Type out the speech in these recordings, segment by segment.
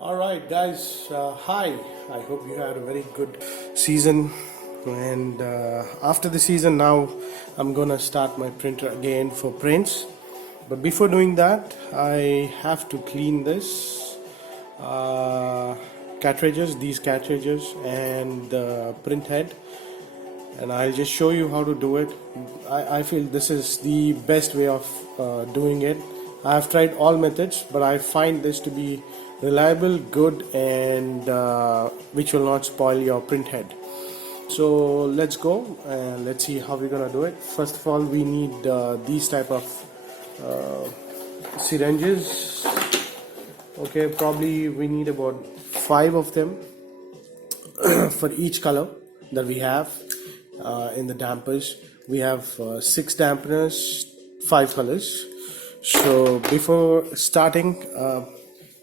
Alright guys, hi. I hope you had a very good season, and after the season now I'm gonna start my printer again for prints. But before doing that, I have to clean this these cartridges and the print head, and I'll just show you how to do it. I feel this is the best way of doing it. I've tried all methods, but I find this to be reliable, good, and which will not spoil your print head. So let's go and let's see how we're gonna do it. First of all, we need these type of syringes. Okay, probably we need about 5 of them for each color that we have. In the dampers we have 6 dampeners, 5 colors. So before starting,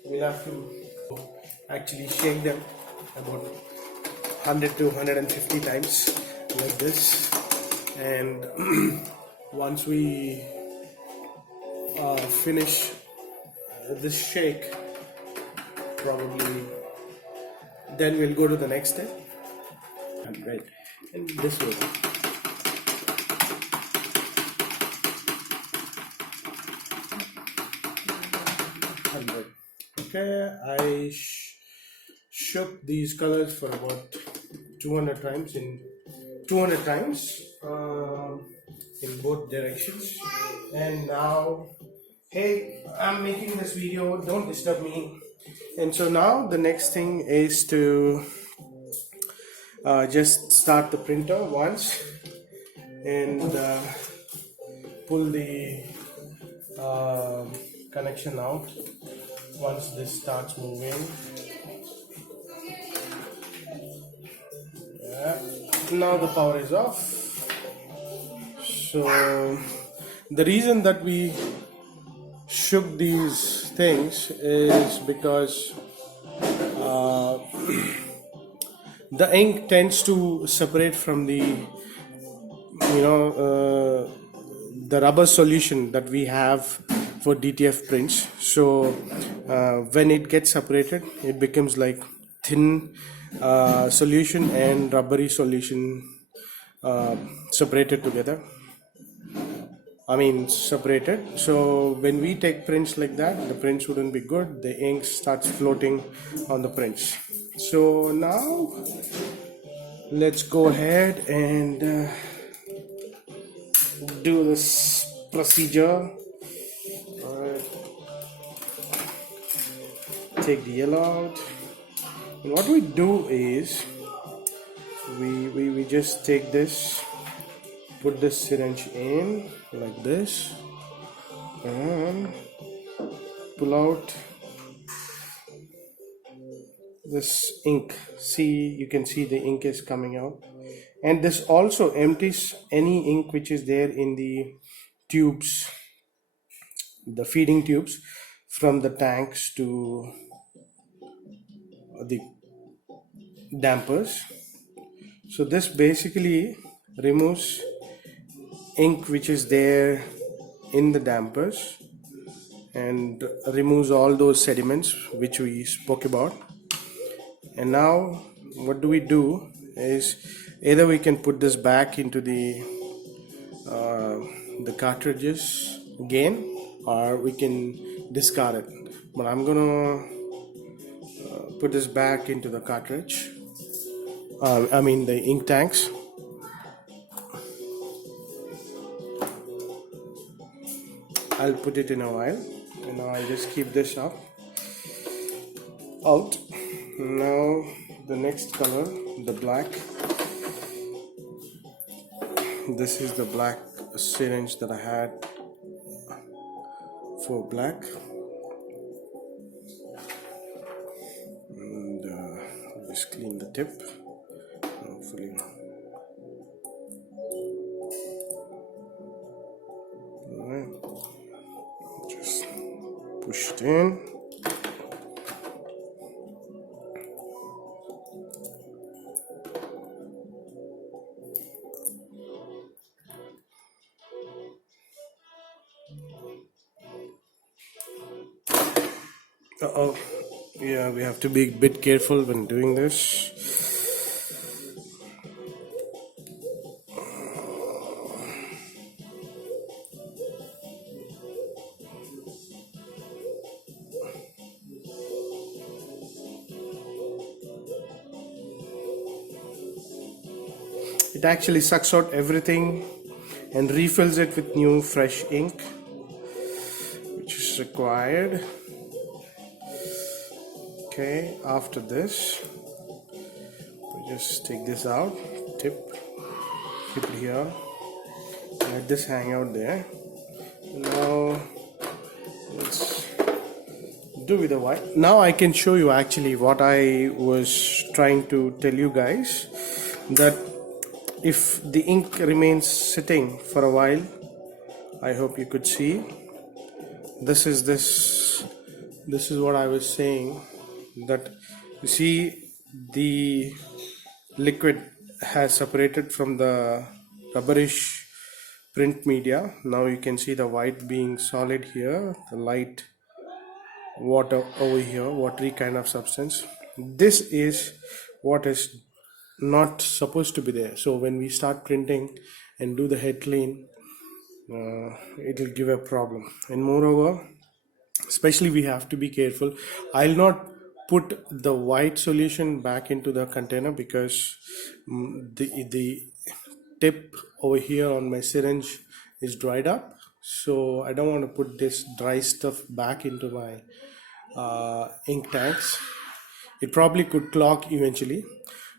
we'll have to actually shake them about 100 to 150 times like this, and once we finish this shake, probably then we'll go to the next step. And right, and this way. Okay, I shook these colors for about 200 times in both directions. And now, hey, I'm making this video, don't disturb me. And so now the next thing is to just start the printer once and pull the connection out. Once this starts moving, now the power is off. So the reason that we shook these things is because the ink tends to separate from the the rubber solution that we have for DTF prints. So when it gets separated, it becomes like thin solution and rubbery solution separated. So when we take prints like that, the prints wouldn't be good. The ink starts floating on the prints. So now let's go ahead and do this procedure. Take the yellow out, and what we do is we just take this, put this syringe in like this, and pull out this ink. See, you can see the ink is coming out, and this also empties any ink which is there in the tubes, the feeding tubes from the tanks to the dampers. So this basically removes ink which is there in the dampers and removes all those sediments which we spoke about. And now what do we do is, either we can put this back into the cartridges again, or we can discard it. But I'm gonna put this back into the cartridge, the ink tanks. I'll put it in a while, and now I just keep this out. Now the next color, the black. This is the black syringe that I had for black, and just clean the tip, hopefully. Alright, just push it in. Uh-oh, Yeah, we have to be a bit careful when doing this. It actually sucks out everything and refills it with new fresh ink, which is required. Okay, after this, we just take this out, tip, keep it here, let this hang out there. Now let's do with the white. Now I can show you actually what I was trying to tell you guys, that if the ink remains sitting for a while, I hope you could see, this is what I was saying, that you see the liquid has separated from the rubberish print media. Now you can see the white being solid here, the light water over here, watery kind of substance. This is what is not supposed to be there. So when we start printing and do the head clean, it will give a problem. And moreover, especially we have to be careful. I'll not put the white solution back into the container because the tip over here on my syringe is dried up, so I don't want to put this dry stuff back into my ink tanks. It probably could clog eventually,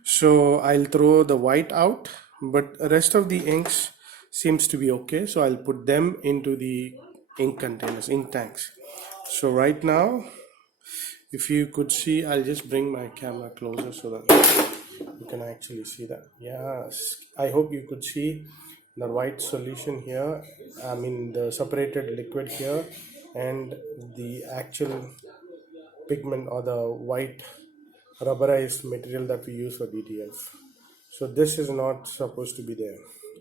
so I'll throw the white out, but the rest of the inks seems to be okay, so I'll put them into the ink containers, ink tanks. So right now, if you could see, I'll just bring my camera closer so that you can actually see that. Yes, I hope you could see the white solution here, I mean the separated liquid here, and the actual pigment or the white rubberized material that we use for DTF. So this is not supposed to be there.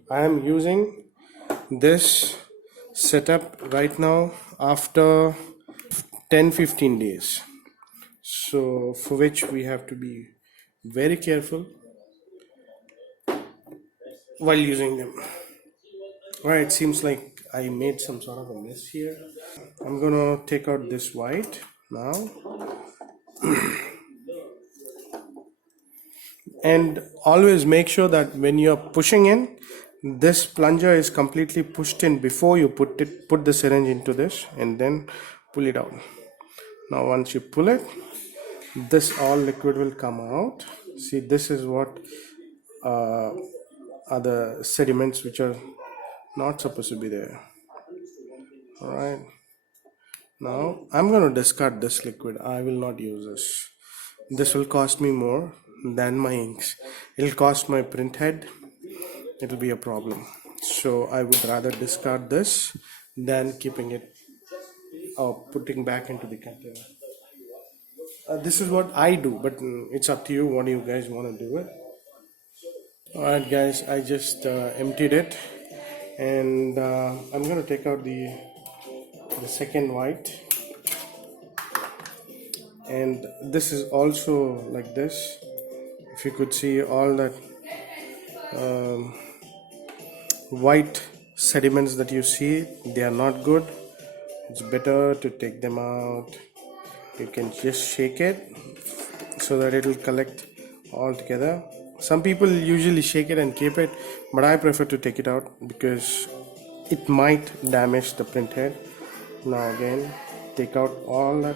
I am using this setup right now after 10-15 days, so for which we have to be very careful while using them. Alright, it seems like I made some sort of a mess here. I'm gonna take out this white now. And always make sure that when you're pushing in, this plunger is completely pushed in before you put the syringe into this, and then pull it out. Now once you pull it, this all liquid will come out. See, this is what are the sediments which are not supposed to be there. All right, now I'm going to discard this liquid. I will not use this. This will cost me more than my inks. It'll cost my print head. It'll be a problem. So I would rather discard this than keeping it or putting back into the container. This is what I do, but it's up to you. What do you guys want to do it? Alright guys, I just emptied it, and I'm going to take out the second white, and this is also like this. If you could see all that white sediments that you see, they are not good. It's better to take them out. You can just shake it so that it will collect all together. Some people usually shake it and keep it, but I prefer to take it out because it might damage the print head. Now again, take out all that.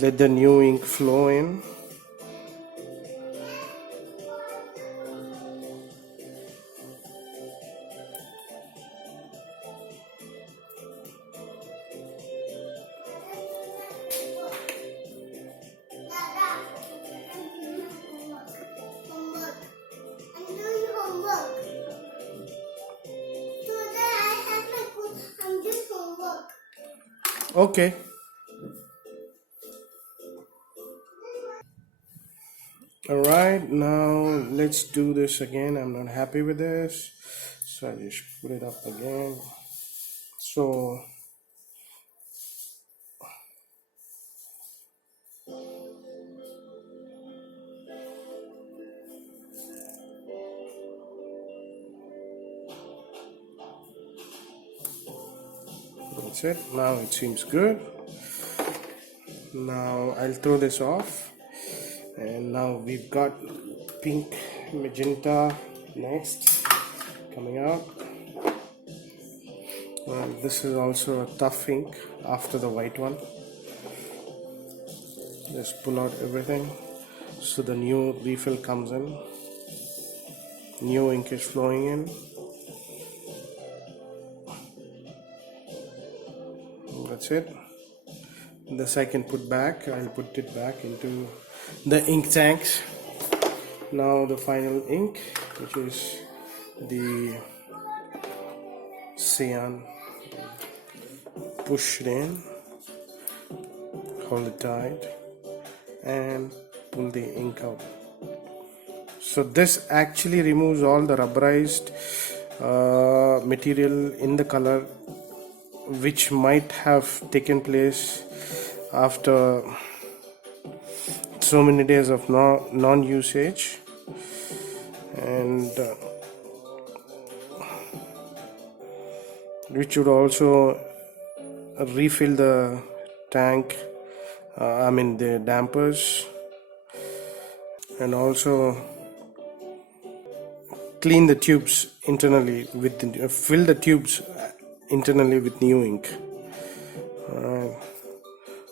Let the new ink flow in. Okay. Alright, now let's do this again. I'm not happy with this, so I just put it up again. So that's it. Now it seems good. Now I'll throw this off, and now we've got pink magenta next coming out. This is also a tough ink after the white one. Just pull out everything so the new refill comes in. New ink is flowing in. That's it. This I can put back. I'll put it back into the ink tanks. Now the final ink, which is the cyan. Push it in, hold it tight, and pull the ink out. So this actually removes all the rubberized material in the color which might have taken place after so many days of non-usage, and which would also refill the tank, the dampers, and also clean the tubes internally with fill the tubes internally with new ink. Alright,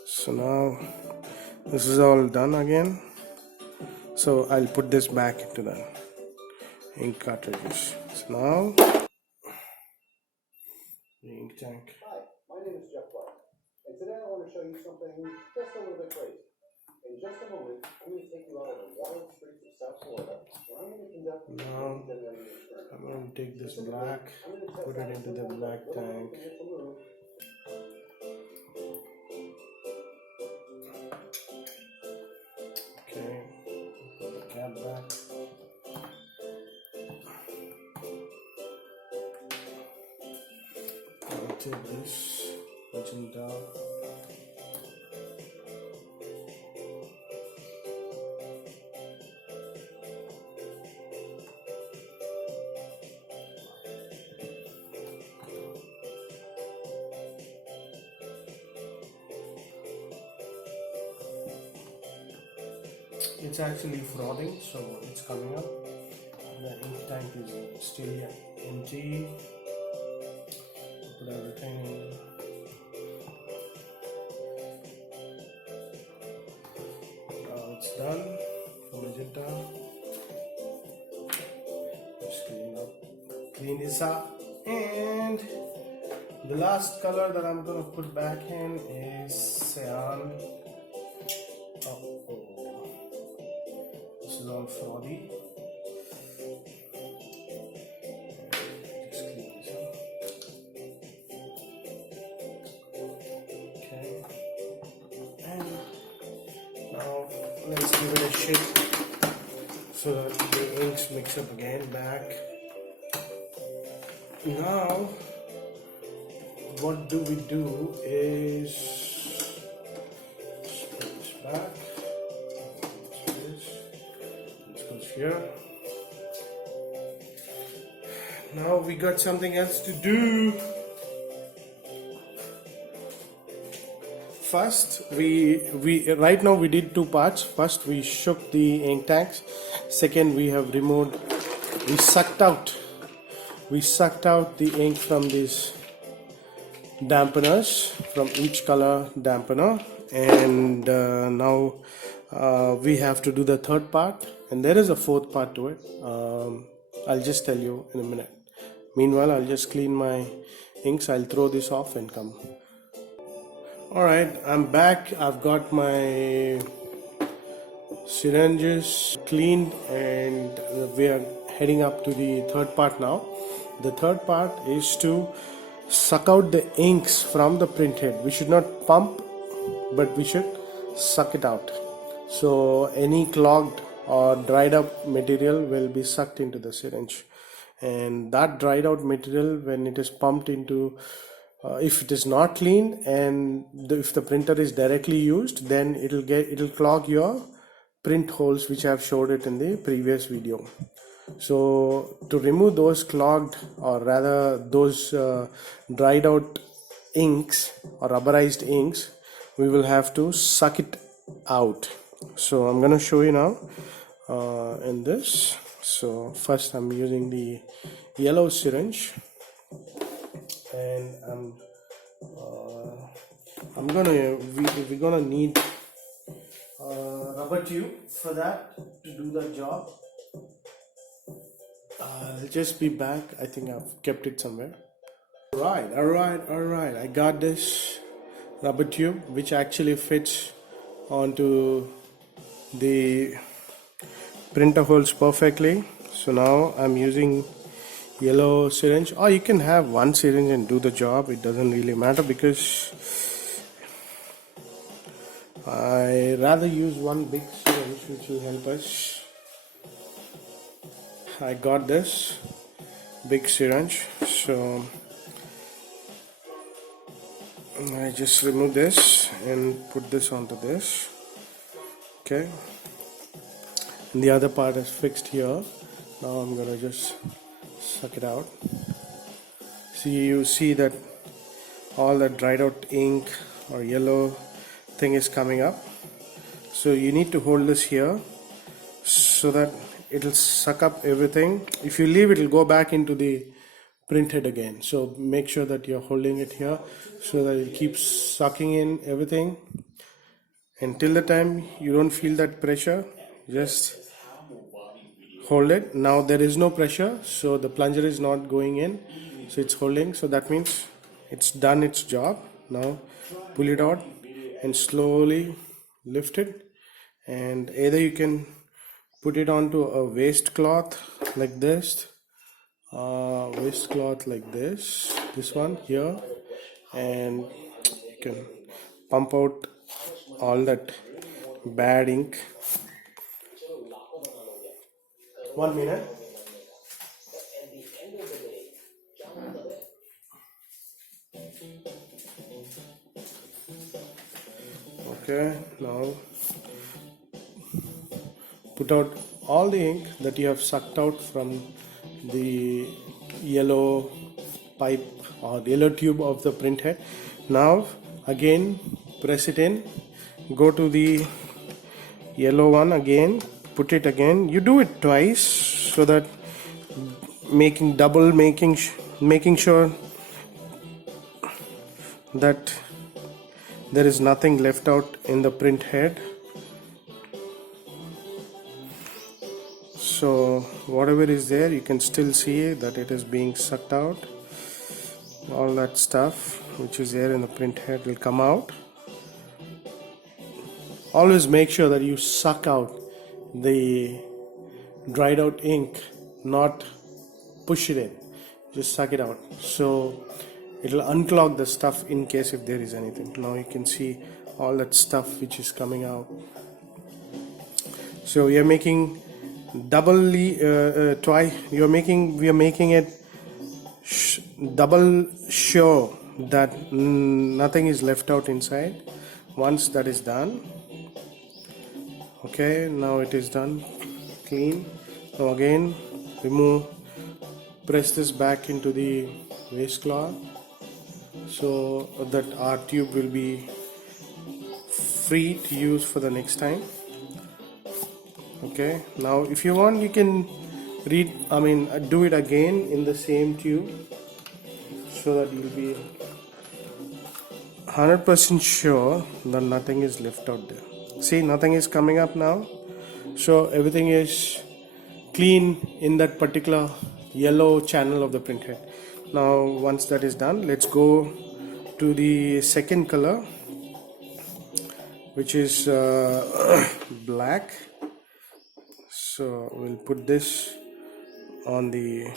so now this is all done again. So I'll put this back into the ink cartridges. So now the ink tank. Hi, my name is Jeff White, and today I want to show you something just a little bit crazy. In just a moment, I'm going to take you out on the wild streets of South Florida, where I'm going to conduct a generating experiment. I'm going to take this black, put it into the black tank. Okay, put the cap back. I'll take this magenta. It's actually frothing, so it's coming up. The ink tank is still empty. Put everything in. Now it's done for magenta. Just clean this up, and the last color that I'm gonna put back in is cyan. This is all frothy. Just clean this up. Okay. And now let's give it a shake so that the inks mix up again back. Now what do we do is put this back. Here. Now we got something else to do. First, we right now we did two parts. First, we shook the ink tanks. Second, we sucked out the ink from these dampeners, from each color dampener, and now we have to do the third part, and there is a fourth part to it. I'll just tell you in a minute. Meanwhile, I'll just clean my inks. I'll throw this off and come. Alright, I'm back. I've got my syringes cleaned, and we are heading up to the third part now. The third part is to suck out the inks from the print head. We should not pump, but we should suck it out. So any clogged or dried up material will be sucked into the syringe, and that dried out material, when it is pumped into If it is not clean and if the printer is directly used, then it'll clog your print holes, which I have showed it in the previous video. So to remove those clogged, or rather those dried out inks or rubberized inks, we will have to suck it out. So I'm going to show you now in this. So first I'm using the yellow syringe, and we're gonna need a rubber tube for that to do the job. I'll just be back. I think I've kept it somewhere. All right. I got this rubber tube, which actually fits onto the printer holes perfectly. So now I'm using yellow syringe, or you can have one syringe and do the job. It doesn't really matter, because I rather use one big syringe, which will help us. I got this big syringe, so I just remove this and put this onto this. Okay, and the other part is fixed here. Now I'm gonna just suck it out. You see that all the dried out ink or yellow thing is coming up. So you need to hold this here so that it'll suck up everything. If you leave it, it'll go back into the printhead again. So make sure that you're holding it here so that it keeps sucking in everything. Until the time you don't feel that pressure, just hold it. Now there is no pressure, so the plunger is not going in, so it's holding. So that means it's done its job. Now pull it out and slowly lift it, and either you can put it onto a waste cloth like this, this one here, and you can pump out all that bad ink. 1 minute. Okay, now put out all the ink that you have sucked out from the yellow pipe or the yellow tube of the printhead. Now again press it in, go to the yellow one again, put it again. You do it twice so that making sure that there is nothing left out in the print head. So whatever is there, you can still see that it is being sucked out. All that stuff which is there in the print head will come out. Always make sure that you suck out the dried out ink, not push it in. Just suck it out, so it will unclog the stuff in case if there is anything. Now you can see all that stuff which is coming out. So we are making we are making it double sure that nothing is left out inside. Once that is done, okay, now it is done, clean. Now again press this back into the waste cloth so that our tube will be free to use for the next time. Okay, now if you want, you can do it again in the same tube so that you'll be 100% sure that nothing is left out there. See, nothing is coming up now, so everything is clean in that particular yellow channel of the printhead. Now once that is done, let's go to the second color, which is black. So we'll put this on the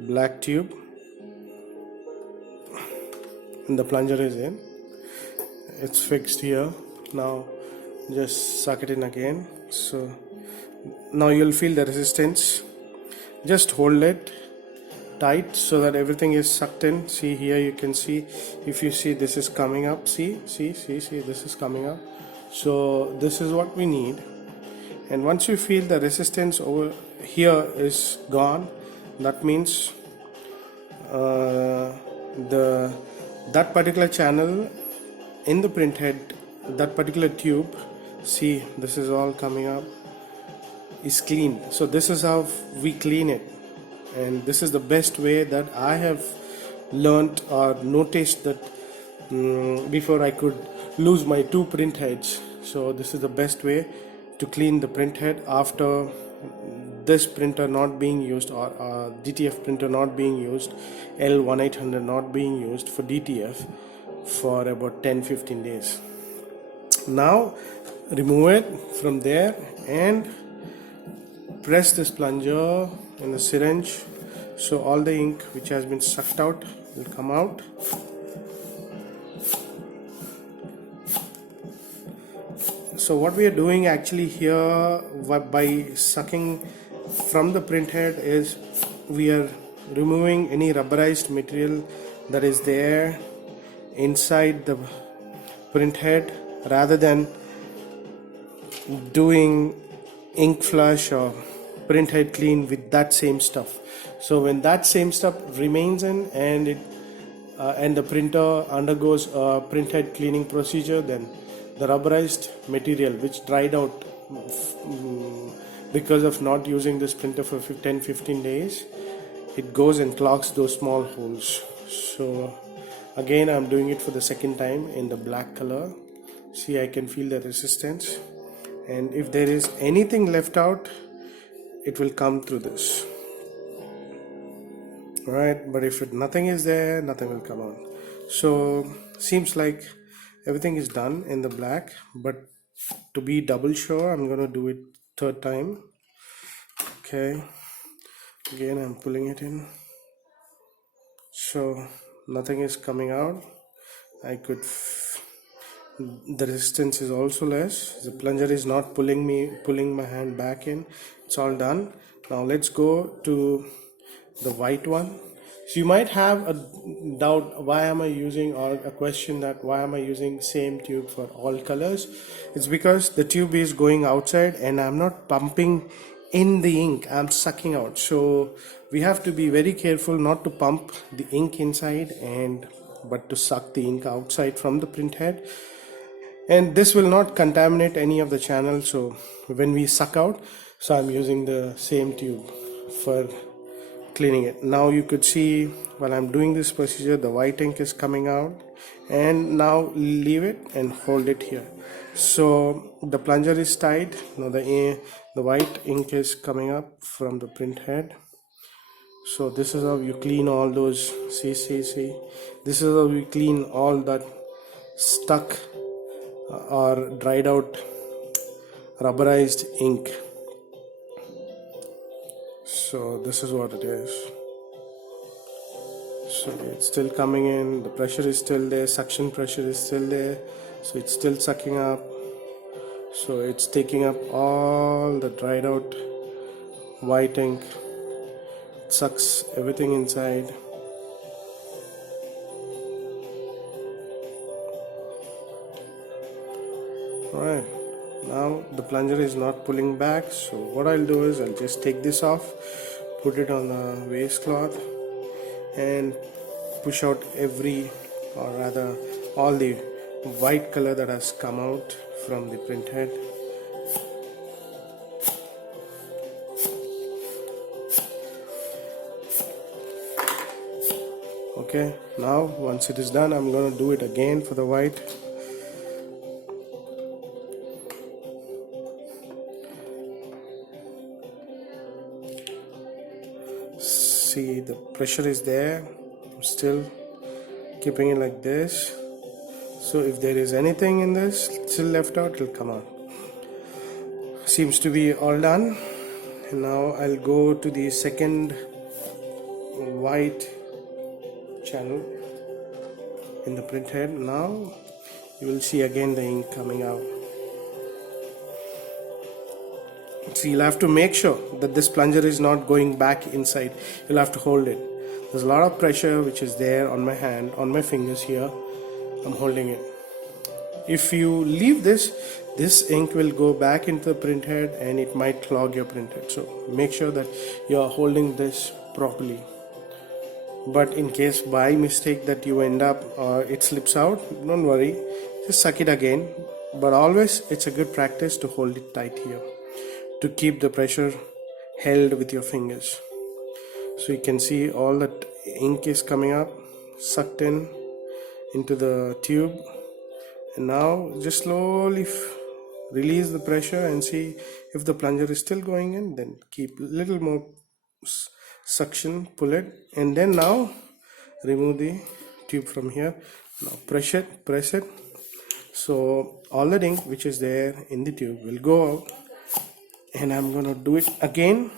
black tube, and the plunger is in, it's fixed here. Now just suck it in again. So now you'll feel the resistance. Just hold it tight so that everything is sucked in. See here, you can see, if you see, this is coming up. See, this is coming up. So this is what we need. And once you feel the resistance over here is gone, that means that particular channel in the print head, that particular tube, see, this is all coming up, is clean. So this is how we clean it, and this is the best way that I have learned or noticed that before I could lose my 2 print heads. So this is the best way to clean the print head after this printer not being used, or DTF printer not being used, L1800 not being used for DTF for about 10-15 days. Now remove it from there and press this plunger in the syringe, so all the ink which has been sucked out will come out. So what we are doing actually here by sucking from the print head is we are removing any rubberized material that is there inside the print head, rather than doing ink flush or print head clean with that same stuff. So when that same stuff remains in and the printer undergoes a print head cleaning procedure, then the rubberized material which dried out because of not using this printer for 10-15 days, it goes and clogs those small holes. So again, I'm doing it for the second time in the black color. See, I can feel the resistance, and if there is anything left out, it will come through this. Alright, but if nothing is there, nothing will come out. So seems like everything is done in the black, but to be double sure, I'm gonna do it third time. Okay, again I'm pulling it in, so nothing is coming out. The resistance is also less. The plunger is not pulling my hand back in. It's all done. Now let's go to the white one. So you might have a doubt, why am I using, or a question that why am I using same tube for all colors? It's because the tube is going outside and I'm not pumping in the ink, I'm sucking out. So we have to be very careful not to pump the ink inside but to suck the ink outside from the print head. And this will not contaminate any of the channel, so when we suck out, so I'm using the same tube for cleaning it. Now you could see while I'm doing this procedure, the white ink is coming out, and now leave it and hold it here. So the plunger is tight. Now the white ink is coming up from the print head. So this is how you clean all those, see, this is how we clean all that stuck or dried out rubberized ink. So this is what it is. So it's still coming in, the pressure is still there, suction pressure is still there, so it's still sucking up. So it's taking up all the dried out white ink, it sucks everything inside. Alright, now the plunger is not pulling back, so what I'll do is I'll just take this off, put it on the waistcloth and push out all the white color that has come out from the print head. Okay, now once it is done, I'm going to do it again for the white. See, the pressure is there. I'm still keeping it like this. So if there is anything in this still left out, it will come out. Seems to be all done. And now I'll go to the second white channel in the print head. Now you will see again the ink coming out. So you'll have to make sure that this plunger is not going back inside. You'll have to hold it. There's a lot of pressure which is there on my hand, on my fingers here. I'm holding it. If you leave this ink will go back into the print head and it might clog your print head. So make sure that you are holding this properly. But in case by mistake that you end up or it slips out, don't worry, just suck it again. But always it's a good practice to hold it tight here to keep the pressure held with your fingers. So you can see all that ink is coming up, sucked in into the tube. And now just slowly release the pressure and see if the plunger is still going in. Then keep a little more suction, pull it, and then now remove the tube from here. Now press it. So all the ink which is there in the tube will go out, and I'm gonna do it again.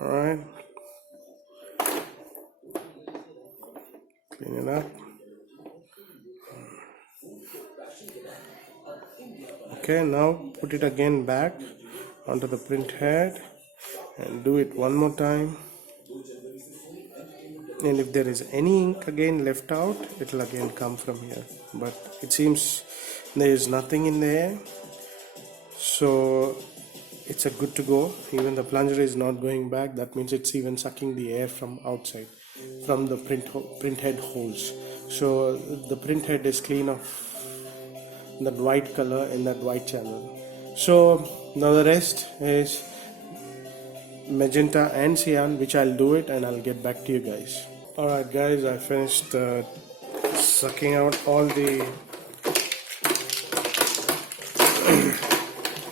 All right, clean it up. Okay, now put it again back onto the print head and do it one more time. And if there is any ink again left out, it will again come from here, but it seems there is nothing in there, so it's a good to go. Even the plunger is not going back. That means it's even sucking the air from outside, from the print head holes. So the print head is clean of that white color in that white channel. So now the rest is magenta and cyan, which I'll do it and I'll get back to you guys. Alright guys, I finished sucking out all the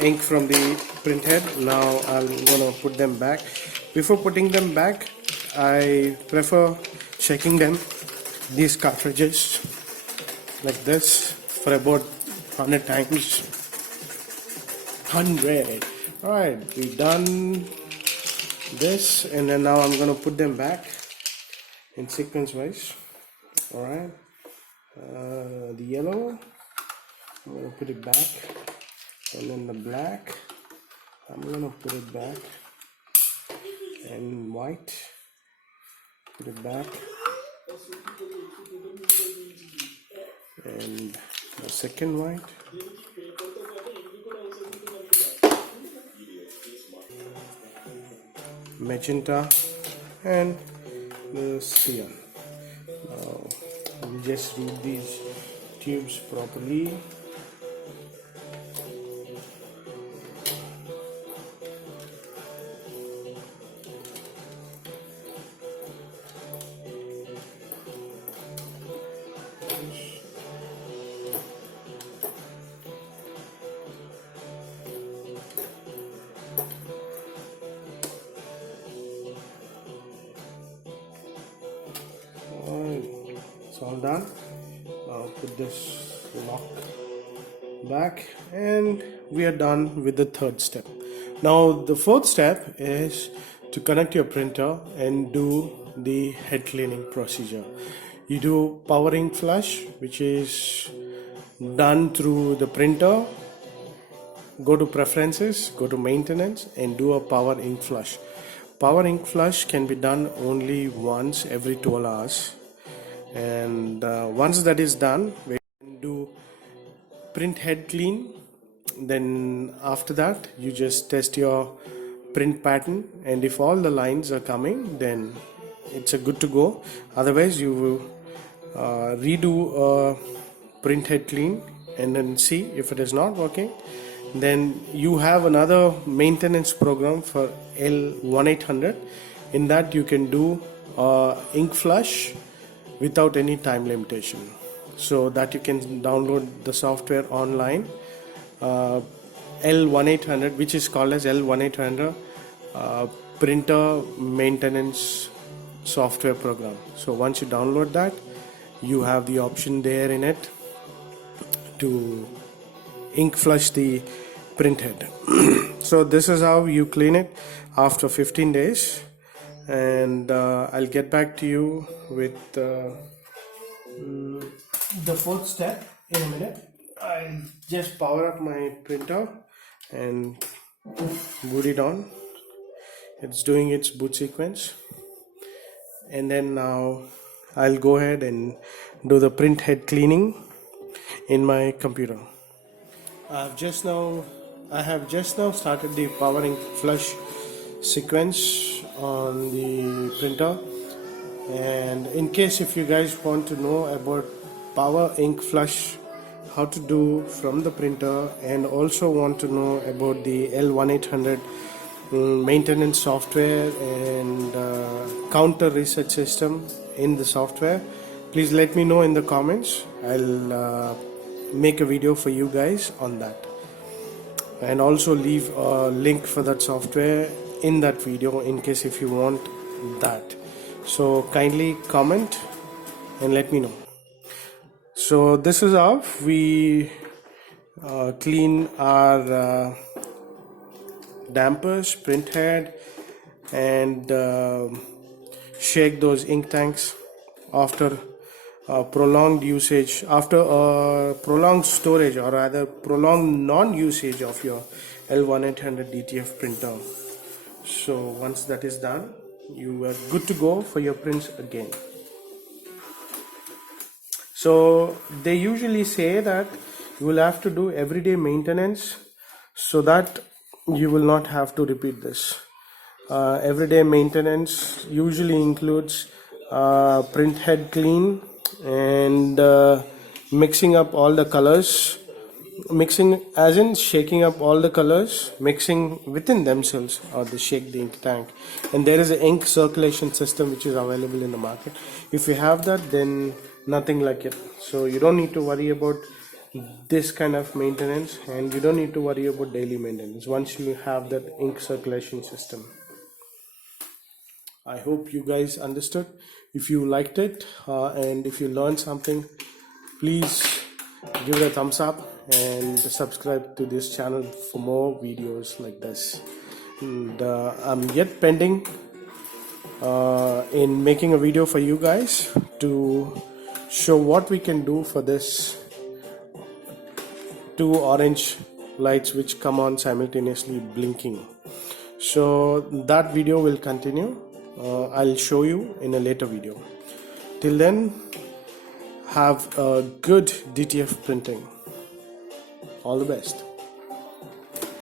ink from the print head. Now I'm gonna put them back. Before putting them back, I prefer checking them, these cartridges, like this for about 100 times. 100. Alright, we've done this, and then now I'm gonna put them back in sequence wise. Alright, the yellow, I'm gonna put it back, and then the black, I'm gonna put it back, and white, put it back, and the second white, magenta, and the cyan. Now we'll just read these tubes properly. It's all done. Now put this lock back, and we are done with the third step. Now the fourth step is to connect your printer and do the head cleaning procedure. You do power ink flush, which is done through the printer. Go to preferences, go to maintenance, and do a power ink flush. Power ink flush can be done only once every 12 hours, and once that is done, we can do print head clean. Then after that, you just test your print pattern, and if all the lines are coming, then it's a good to go. Otherwise, you will redo a print head clean and then see if it is not working. Then you have another maintenance program for L1800. In that you can do ink flush without any time limitation, so that you can download the software online. L1800, which is called as L1800 printer maintenance software program. So once you download that, you have the option there in it to ink flush the print head. So this is how you clean it after 15 days, and I'll get back to you with the fourth step in a minute. I'll just power up my printer and boot it on. It's doing its boot sequence, and then now I'll go ahead and do the print head cleaning in my computer. I have just now started the power ink flush sequence on the printer, and in case if you guys want to know about power ink flush, how to do from the printer, and also want to know about the L1800 maintenance software and counter reset system in the software, please let me know in the comments. I'll make a video for you guys on that, and also leave a link for that software in that video in case if you want that. So kindly comment and let me know. So this is how we clean our dampers, print head, and shake those ink tanks after prolonged usage, after prolonged storage, or rather prolonged non-usage of your L1800 DTF printer. So once that is done, you are good to go for your prints again. So they usually say that you will have to do everyday maintenance so that you will not have to repeat this. Everyday maintenance usually includes print head clean and mixing up all the colors, mixing as in shaking up all the colors, mixing within themselves, or they shake the ink tank. And there is an ink circulation system which is available in the market. If you have that, then nothing like it. So you don't need to worry about this kind of maintenance, and you don't need to worry about daily maintenance once you have that ink circulation system. I hope you guys understood. If you liked it and if you learned something, please give it a thumbs up and subscribe to this channel for more videos like this. And I'm yet pending in making a video for you guys to show what we can do for this two orange lights which come on simultaneously blinking. So that video will continue. I'll show you in a later video. Till then, have a good DTF printing. All the best.